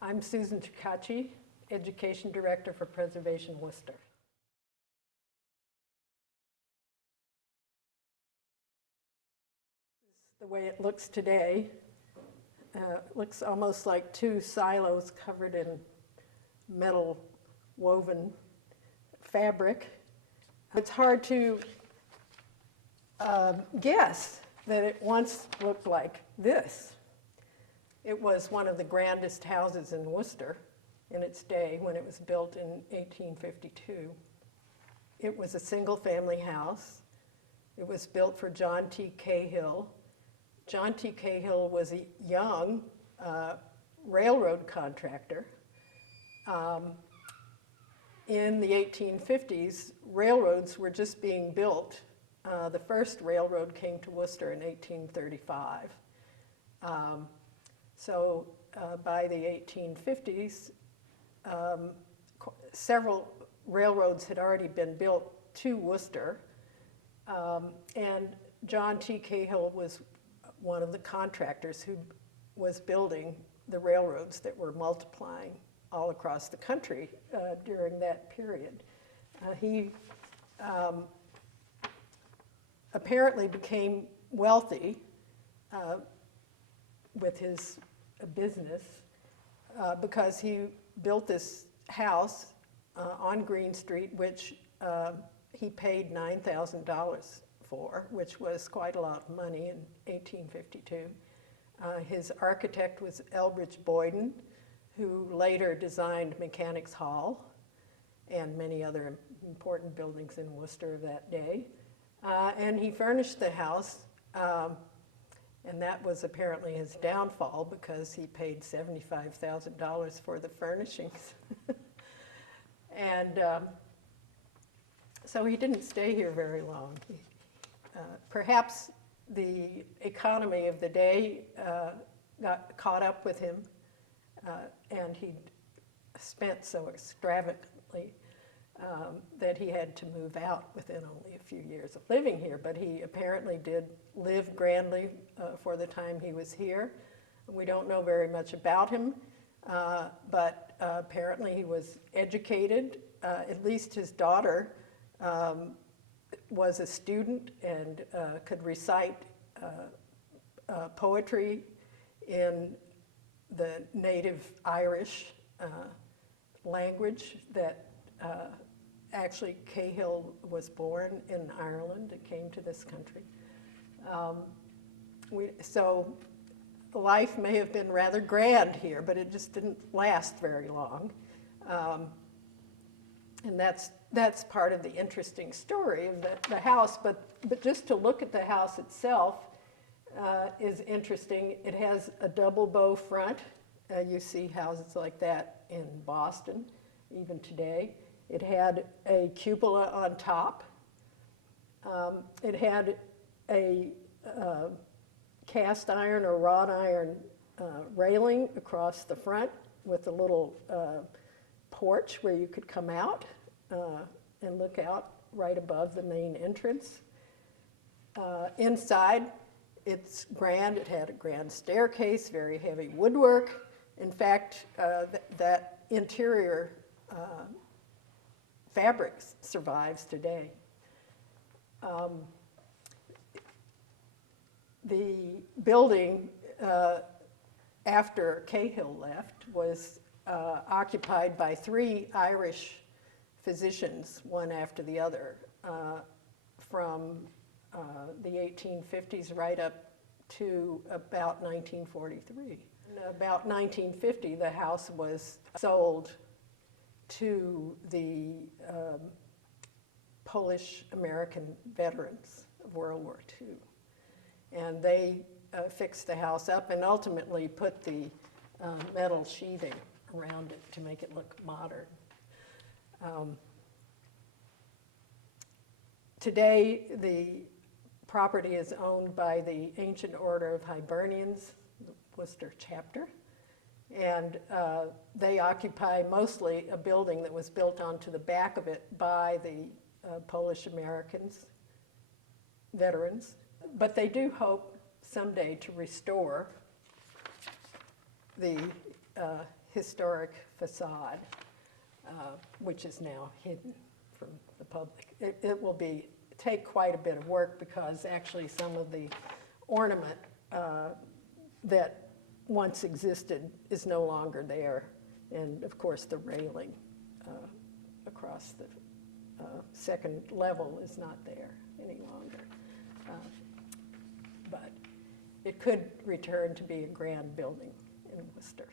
I'm Susan Takachi, Education Director for Preservation Worcester. This is the way it looks today. It looks almost like two silos covered in metal woven fabric. It's hard to guess that it once looked like this. It was one of the grandest houses in Worcester in its day when it was built in 1852. It was a single-family house. It was built for John T. Cahill. John T. Cahill was a young railroad contractor. In the 1850s, railroads were just being built. The first railroad came to Worcester in 1835. So by the 1850s, several railroads had already been built to Worcester, and John T. Cahill was one of the contractors who was building the railroads that were multiplying all across the country during that period. He apparently became wealthy with his business because he built this house on Green Street, which he paid $9,000 for, which was quite a lot of money in 1852. His architect was Elbridge Boyden, who later designed Mechanics Hall and many other important buildings in Worcester of that day. And he furnished the house, and that was apparently his downfall because he paid $75,000 for the furnishings. And so he didn't stay here very long. Perhaps the economy of the day got caught up with him, and he spent so extravagantly that he had to move out within only a few years of living here. But he apparently did live grandly for the time he was here. We don't know very much about him, but apparently he was educated. At least his daughter was a student and could recite poetry in the native Irish language that actually Cahill was born in Ireland and came to this country. So life may have been rather grand here, but it just didn't last very long. And that's part of the interesting story of the house, but just to look at the house itself is interesting. It has a double bow front. You see houses like that in Boston, even today. It had a cupola on top. It had a cast iron or wrought iron railing across the front with a little porch where you could come out and look out right above the main entrance. Inside, it's grand. It had a grand staircase, very heavy woodwork. In fact, that interior fabric survives today. The building, after Cahill left, was occupied by three Irish physicians, one after the other, from the 1850s right up to about 1943. In about 1950, the house was sold to the Polish-American veterans of World War II. And they fixed the house up and ultimately put the metal sheathing around it to make it look modern. Today, the property is owned by the Ancient Order of Hibernians, the Worcester chapter, and they occupy mostly a building that was built onto the back of it by the Polish Americans, veterans. But they do hope someday to restore the historic facade, which is now hidden from the public. It will take quite a bit of work because actually some of the ornament that once existed is no longer there. And of course the railing across the second level is not there any longer. But it could return to be a grand building in Worcester.